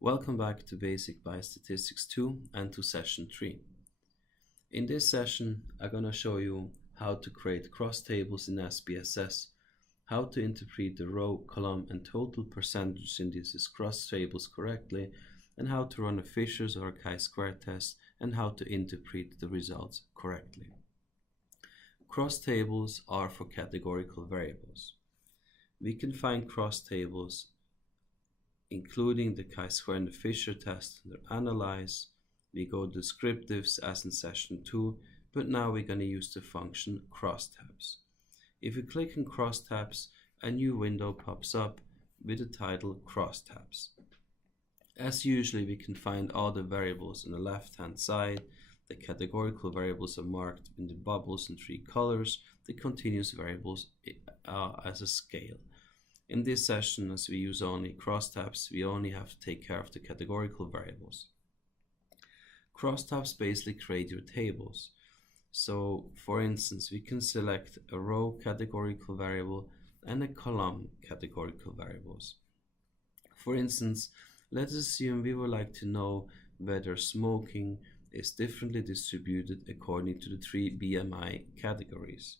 Welcome back to Basic Biostatistics 2 and to Session 3. In this session, I'm going to show you how to create cross tables in SPSS, how to interpret the row, column, and total percentage indices cross tables correctly, and how to run a Fisher's or a chi-square test, and how to interpret the results correctly. Cross tables are for categorical variables. We can find cross tables including the chi-square and the Fisher test under Analyze. We go descriptives as in session 2, but now we're going to use the function crosstabs. If you click on crosstabs, a new window pops up with the title crosstabs. As usually, we can find all the variables on the left-hand side. The categorical variables are marked in the bubbles in 3 colors, the continuous variables as a scale. In this session, as we use only crosstabs, we only have to take care of the categorical variables. Crosstabs basically create your tables. So, for instance, we can select a row categorical variable and a column categorical variables. For instance, let's assume we would like to know whether smoking is differently distributed according to the 3 BMI categories.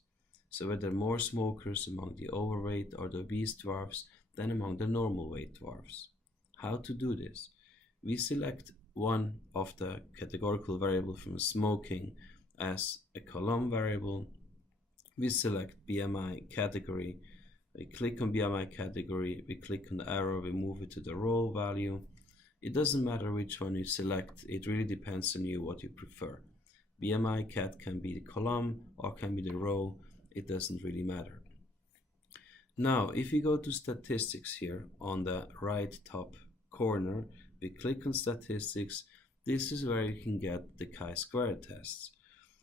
So whether more smokers among the overweight or the obese dwarfs than among the normal weight dwarfs. How to do this? We select one of the categorical variables from smoking as a column variable. We select BMI category. We click on BMI category. We click on the arrow. We move it to the row value. It doesn't matter which one you select. It really depends on you what you prefer. BMI cat can be the column or can be the row. It doesn't really matter. Now, if you go to statistics here on the right top corner, we click on statistics. This is where you can get the chi-square tests.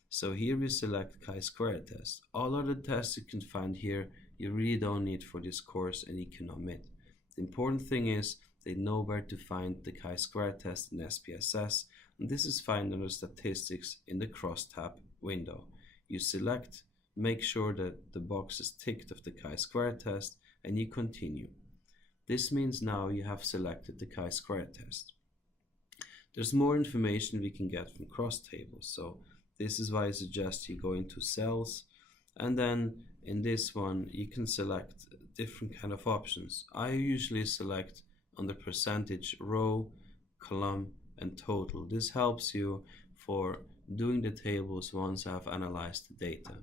So here we select chi-square test. All other tests you can find here, you really don't need for this course and you can omit. The important thing is they know where to find the chi-square test in SPSS, and this is found under statistics in the crosstab window. You select, make sure that the box is ticked of the chi-square test, and you continue. This means now you have selected the chi-square test. There's more information we can get from cross tables, so this is why I suggest you go into cells, and then in this one you can select different kind of options. I usually select on the percentage row, column, and total. This helps you for doing the tables once I've analyzed the data.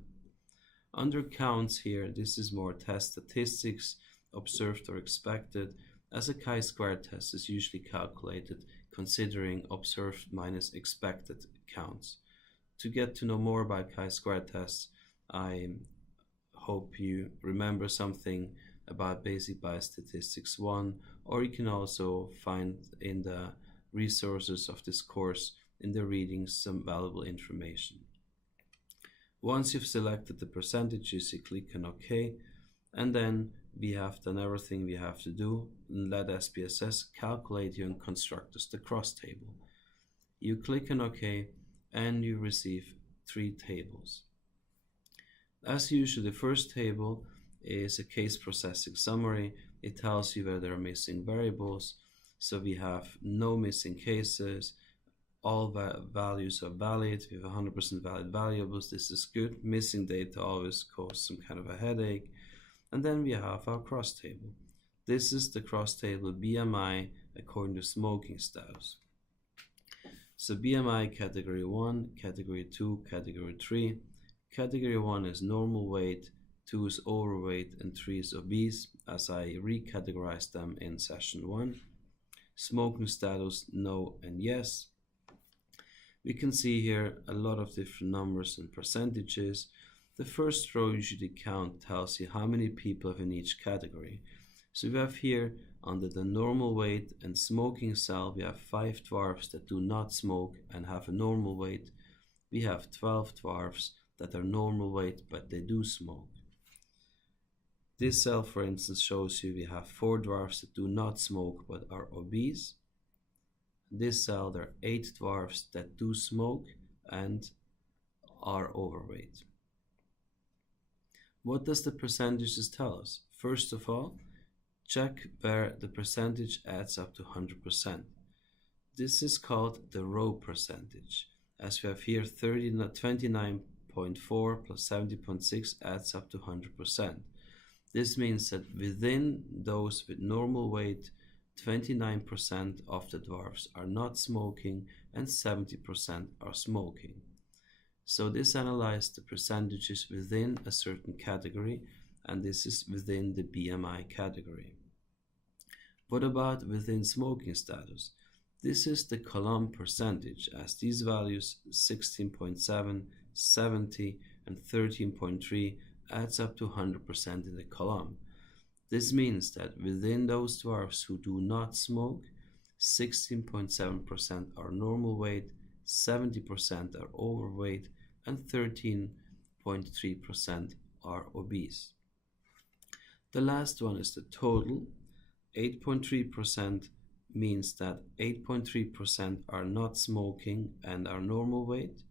Under counts here, this is more test statistics, observed or expected, as a chi-square test is usually calculated considering observed minus expected counts. To get to know more about chi-square tests, I hope you remember something about Basic Biostatistics 1, or you can also find in the resources of this course in the readings some valuable information. Once you've selected the percentages, you click on OK, and then we have done everything we have to do. Let SPSS calculate you and construct us the cross table. You click on OK, and you receive 3 tables. As usual, the first table is a case processing summary. It tells you where there are missing variables. So we have no missing cases. All values are valid. We have 100% valid variables. This is good. Missing data always causes some kind of a headache. And then we have our cross table. This is the cross table BMI according to smoking status. So BMI category 1, category 2, category 3. Category 1 is normal weight, 2 is overweight, and 3 is obese, as I recategorized them in session 1. Smoking status, no and yes. We can see here a lot of different numbers and percentages. The first row usually count tells you how many people have in each category. So we have here under the normal weight and smoking cell, we have 5 dwarfs that do not smoke and have a normal weight. We have 12 dwarfs that are normal weight but they do smoke. This cell, for instance, shows you we have 4 dwarfs that do not smoke but are obese. This cell, there are 8 dwarfs that do smoke and are overweight. What does the percentages tell us? First of all, check where the percentage adds up to 100%. This is called the row percentage, as we have here 29.4 plus 70.6 adds up to 100%. This means that within those with normal weight, 29% of the dwarfs are not smoking and 70% are smoking. So this analyzes the percentages within a certain category, and this is within the BMI category. What about within smoking status? This is the column percentage, as these values 16.7, 70, and 13.3 adds up to 100% in the column. This means that within those dwarfs who do not smoke, 16.7% are normal weight, 70% are overweight, and 13.3% are obese. The last one is the total. 8.3% means that 8.3% are not smoking and are normal weight.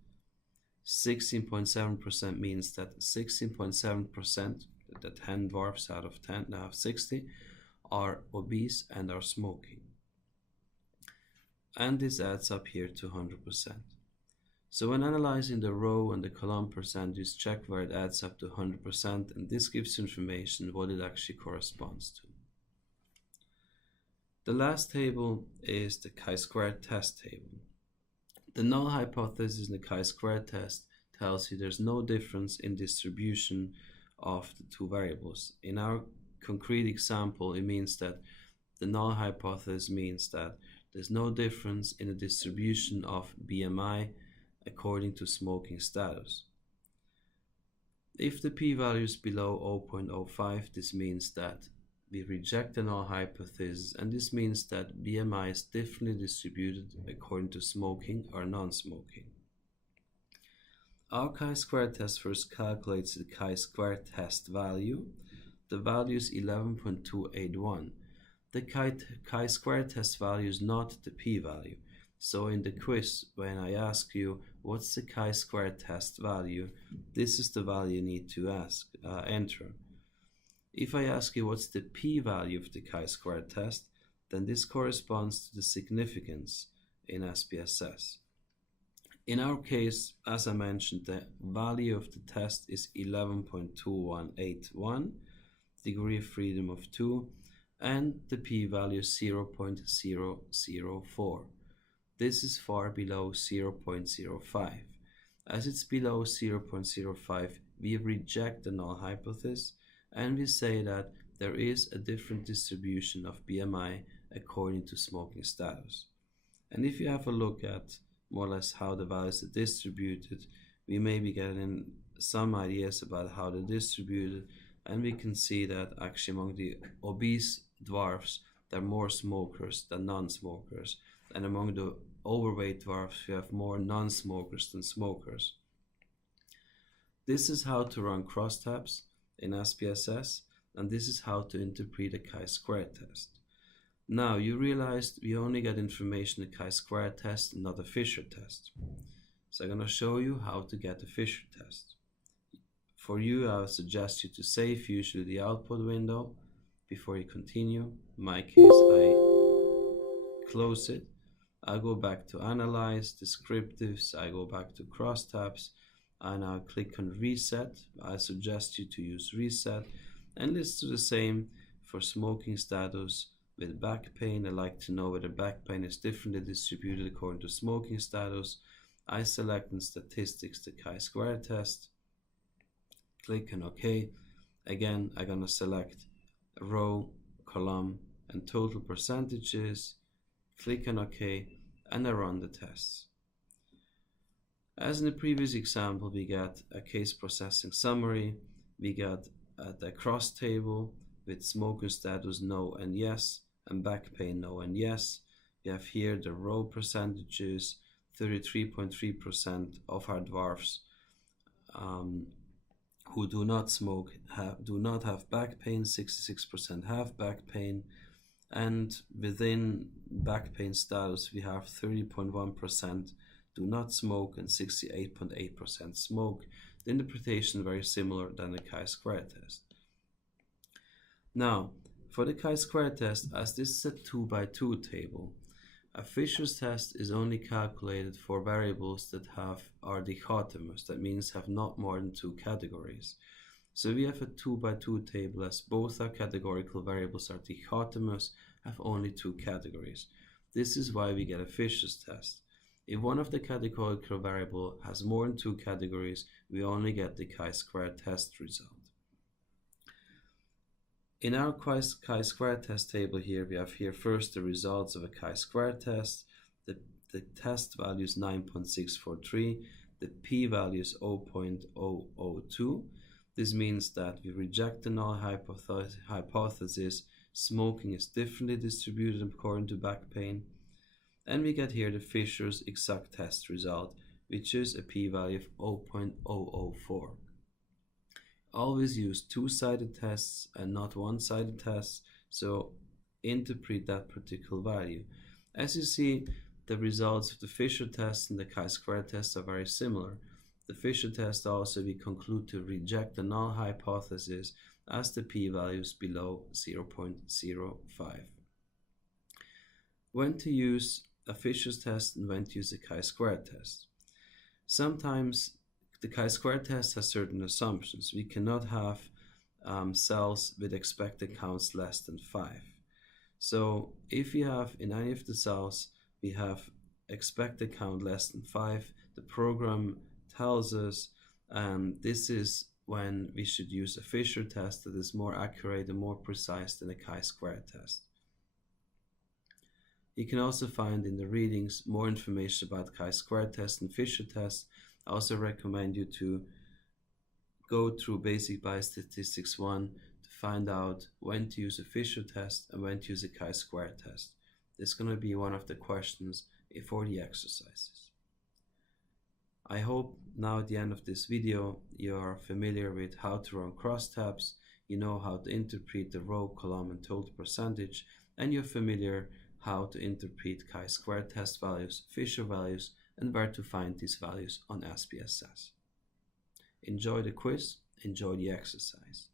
16.7% means that 16.7%, the 10 dwarfs out of 10, now 60, are obese and are smoking. And this adds up here to 100%. So when analyzing the row and the column percentages, check where it adds up to 100%, and this gives information what it actually corresponds to. The last table is the chi-square test table. The null hypothesis in the chi-square test tells you there's no difference in distribution of the two variables. In our concrete example, it means that the null hypothesis means that there's no difference in the distribution of BMI according to smoking status. If the p-value is below 0.05, this means that we reject the null hypothesis, and this means that BMI is differently distributed according to smoking or non-smoking. Our chi-square test first calculates the chi-square test value. The value is 11.281. The chi-square test value is not the p-value. So in the quiz, when I ask you what's the chi-square test value, this is the value you need to enter. If I ask you what's the p-value of the chi-square test, then this corresponds to the significance in SPSS. In our case, as I mentioned, the value of the test is 11.2181, degree of freedom of 2, and the p-value is 0.004. This is far below 0.05. As it's below 0.05, we reject the null hypothesis, and we say that there is a different distribution of BMI according to smoking status. And if you have a look at more or less how the values are distributed, we may be getting some ideas about how they're distributed, and we can see that actually among the obese dwarfs, there are more smokers than non-smokers, and among the overweight dwarfs, we have more non-smokers than smokers. This is how to run crosstabs in SPSS, and this is how to interpret a chi-square test. Now you realized we only get information in the chi-square test, not a Fisher test. So I'm going to show you how to get a Fisher test. For you, I would suggest you to save usually the output window before you continue. In my case, I close it. I go back to Analyze, Descriptives, I go back to Crosstabs, and I'll click on Reset. I suggest you to use Reset, and let's do the same for smoking status. With back pain, I like to know whether back pain is differently distributed according to smoking status. I select in Statistics the chi-square test, click on OK. Again, I'm going to select row, column, and total percentages, click on OK, and I run the tests. As in the previous example, we got a case processing summary, we got the cross table with smoker status no and yes, and back pain no and yes. We have here the row percentages. 33.3% of our dwarfs who do not smoke do not have back pain, 66% have back pain, and within back pain status we have 30.1% do not smoke and 68.8% smoke. The interpretation very similar than the chi-square test. Now, for the chi-square test, as this is a 2 by 2 table, A Fisher's test is only calculated for variables that are dichotomous, that means have not more than two categories. So we have a 2 by 2 table as both our categorical variables are dichotomous, have only two categories. This is why we get a Fisher's test. If one of the categorical variable has more than two categories, we only get the chi-square test result. In our chi-square test table here, we have here first the results of a chi-square test. The test value is 9.643. The p-value is 0.002. This means that we reject the null hypothesis. Smoking is differently distributed according to back pain. And we get here the Fisher's exact test result, which is a p-value of 0.004. Always use two-sided tests and not one-sided tests, so interpret that particular value. As you see, the results of the Fisher test and the chi-square test are very similar. The Fisher test also we conclude to reject the null hypothesis as the p-value is below 0.05. When to use a Fisher's test and when to use a chi-square test. Sometimes the chi-square test has certain assumptions. We cannot have cells with expected counts less than 5. So if you have in any of the cells, we have expected count less than 5, the program tells us this is when we should use a Fisher test that is more accurate and more precise than a chi-square test. You can also find in the readings more information about chi-square test and Fisher test. I also recommend you to go through Basic Biostatistics 1 to find out when to use a Fisher test and when to use a chi-square test. This is going to be one of the questions for the exercises. I hope now at the end of this video you are familiar with how to run crosstabs, you know how to interpret the row, column and total percentage, and you're familiar how to interpret chi-square test values, Fisher values, and where to find these values on SPSS. Enjoy the quiz, enjoy the exercise.